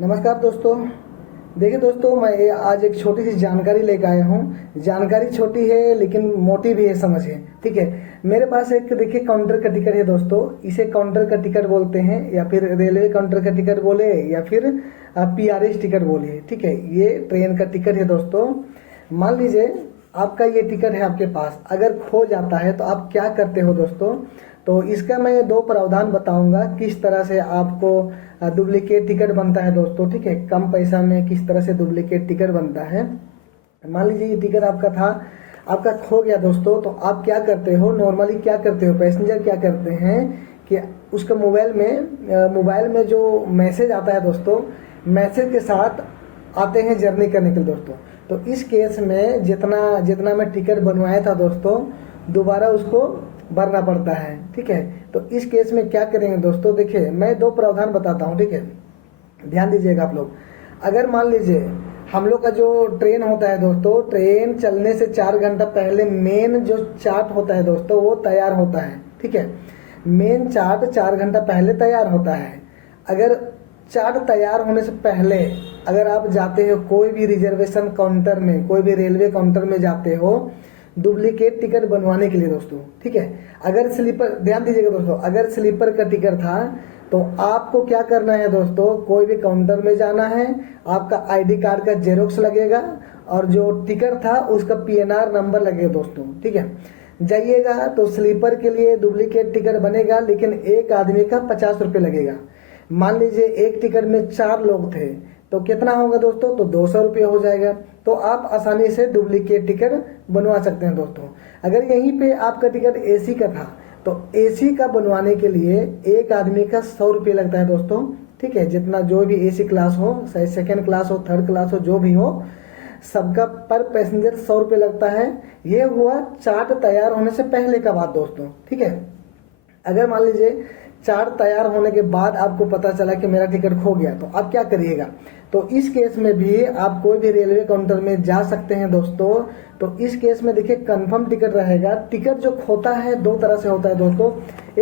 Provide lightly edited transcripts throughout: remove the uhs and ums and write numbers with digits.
नमस्कार दोस्तों। देखिए दोस्तों, मैं आज एक छोटी सी जानकारी लेकर आया हूँ। जानकारी छोटी है लेकिन मोटी भी है, समझिए। ठीक है, मेरे पास एक देखिए काउंटर का टिकट है दोस्तों। इसे काउंटर का टिकट बोलते हैं या फिर रेलवे काउंटर का टिकट बोले या फिर PRS टिकट बोलिए। ठीक है, ये ट्रेन का टिकट है दोस्तों। मान लीजिए आपका ये टिकट है आपके पास, अगर खो जाता है तो आप क्या करते हो दोस्तों। तो इसका मैं दो प्रावधान बताऊंगा, किस तरह से आपको डुप्लीकेट टिकट बनता है दोस्तों। ठीक है, कम पैसा में किस तरह से डुप्लीकेट टिकट बनता है। मान लीजिए ये टिकट आपका था, आपका खो गया दोस्तों, तो आप क्या करते हो, नॉर्मली क्या करते हो, पैसेंजर क्या करते हैं कि उसका मोबाइल में जो मैसेज आता है दोस्तों, मैसेज के साथ आते हैं जर्नी करने के लिए दोस्तों। तो इस केस में जितना मैं टिकट बनवाया था दोस्तों, दोबारा उसको भरना पड़ता है। ठीक है, तो इस केस में क्या करेंगे दोस्तों, देखिए मैं दो प्रावधान बताता हूँ। ठीक है, ध्यान दीजिएगा आप लोग। अगर मान लीजिए हम लोग का जो ट्रेन होता है दोस्तों, ट्रेन चलने से 4 घंटा पहले मेन जो चार्ट होता है दोस्तों वो तैयार होता है। ठीक है, मेन चार्ट 4 घंटा पहले तैयार होता है। अगर चार्ट तैयार होने से पहले अगर आप जाते हो कोई भी रिजर्वेशन काउंटर में, कोई भी रेलवे काउंटर में जाते हो डुप्लीकेट टिकट बनवाने के लिए दोस्तों। ठीक है, अगर स्लीपर, ध्यान दीजिएगा दोस्तों, अगर स्लीपर का टिकट था तो आपको क्या करना है दोस्तों, कोई भी काउंटर में जाना है, आपका ID कार्ड का जेरोक्स लगेगा और जो टिकट था उसका PNR नंबर लगेगा दोस्तों। ठीक है, जाइएगा तो स्लीपर के लिए डुप्लीकेट टिकट बनेगा, लेकिन एक आदमी का 50 रुपये लगेगा। मान लीजिए एक टिकट में 4 लोग थे तो कितना होगा दोस्तों, तो 200 रुपये हो जाएगा। तो आप आसानी से डुप्लीकेट टिकट बनवा सकते हैं दोस्तों। अगर यहीं पे आपका टिकट AC का था तो AC का बनवाने के लिए एक आदमी का 100 रुपये लगता है दोस्तों। ठीक है, जितना जो भी AC क्लास हो, चाहे सेकेंड क्लास हो, थर्ड क्लास हो, जो भी हो, सबका पर पैसेंजर 100 रुपये लगता है। ये हुआ चार्ट तैयार होने से पहले का बात दोस्तों। ठीक है, अगर मान लीजिए चार्ट तैयार होने के बाद आपको पता चला कि मेरा टिकट खो गया, तो आप क्या करिएगा। तो इस केस में भी आप कोई भी रेलवे काउंटर में जा सकते हैं दोस्तों। तो इस केस में देखिए कंफर्म टिकट रहेगा। टिकट जो खोता है दो तरह से होता है दोस्तों।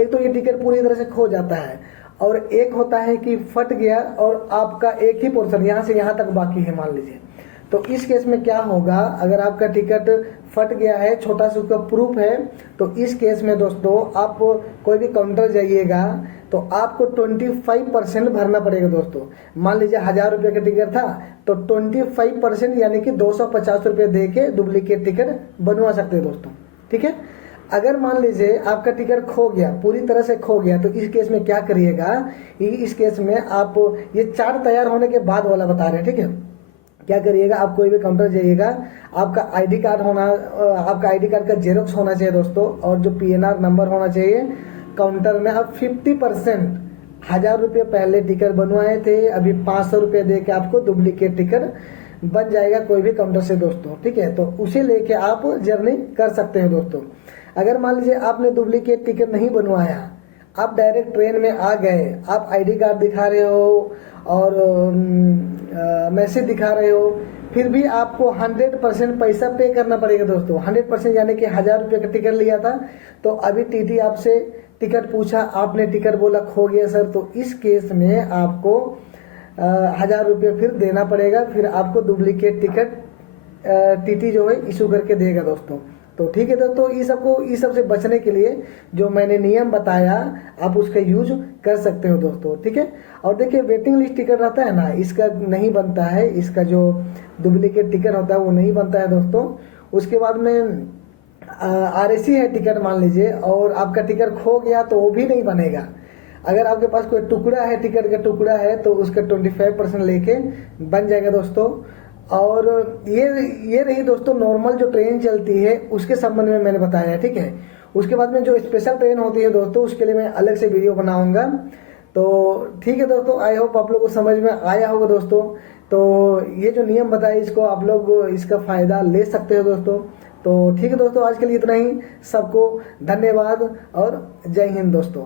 एक तो ये टिकट पूरी तरह से खो जाता है और एक होता है कि फट गया और आपका एक ही पोर्शन यहाँ से यहाँ तक बाकी है, मान लीजिए। तो इस केस में क्या होगा, अगर आपका टिकट फट गया है, छोटा सा उसका प्रूफ है, तो इस केस में दोस्तों आप कोई भी काउंटर जाइएगा तो आपको 25% भरना पड़ेगा दोस्तों। मान लीजिए 1000 रुपये का टिकट था तो 25% यानी कि 250 रुपये दे के डुप्लीकेट टिकट बनवा सकते हैं दोस्तों। ठीक है, अगर मान लीजिए आपका टिकट खो गया, पूरी तरह से खो गया, तो इस केस में क्या करिएगा, इस केस में आप ये चार्ट तैयार होने के बाद वाला बता रहे हैं। ठीक है, क्या करिएगा, आप कोई भी काउंटर जाइएगा, आपका ID कार्ड होना, आपका ID कार्ड का जेरोक्स होना चाहिए दोस्तों, और जो PNR नंबर होना चाहिए। काउंटर में आप 50%, 1000 रुपये पहले टिकट बनवाए थे, अभी 500 रुपये दे के आपको डुप्लीकेट टिकट बन जाएगा कोई भी काउंटर से दोस्तों। ठीक है, तो उसे लेके आप जर्नी कर सकते हैं दोस्तों। अगर मान लीजिए आपने डुप्लीकेट टिकट नहीं बनवाया, आप डायरेक्ट ट्रेन में आ गए, आप ID कार्ड दिखा रहे हो और मैसेज दिखा रहे हो, फिर भी आपको 100% पैसा पे करना पड़ेगा दोस्तों। 100% यानी कि 1000 रुपये का टिकट लिया था, तो अभी TT आपसे टिकट पूछा, आपने टिकट बोला खो गया सर, तो इस केस में आपको 1000 रुपये फिर देना पड़ेगा। फिर आपको डुप्लीकेट टिकट TT जो है इशू करके देगा दोस्तों। तो ठीक है दोस्तों, इस सब से बचने के लिए जो मैंने नियम बताया आप उसका यूज कर सकते हो दोस्तों। ठीक है, और देखिए वेटिंग लिस्ट टिकट रहता है ना, इसका नहीं बनता है, इसका जो डुप्लीकेट टिकट होता है वो नहीं बनता है दोस्तों। उसके बाद में RAC है टिकट मान लीजिए, और आपका टिकट खो गया तो वो भी नहीं बनेगा। अगर आपके पास कोई टुकड़ा है, टिकट का टुकड़ा है, तो उसका 25% लेके बन जाएगा दोस्तों। और ये रही दोस्तों नॉर्मल जो ट्रेन चलती है उसके संबंध में मैंने बताया है। ठीक है, उसके बाद में जो स्पेशल ट्रेन होती है दोस्तों, उसके लिए मैं अलग से वीडियो बनाऊंगा। तो ठीक है दोस्तों, आई होप आप लोग को समझ में आया होगा दोस्तों। तो ये जो नियम बताए इसको आप लोग इसका फायदा ले सकते हो दोस्तों। तो ठीक है दोस्तों, आज के लिए इतना ही। सबको धन्यवाद और जय हिंद दोस्तों।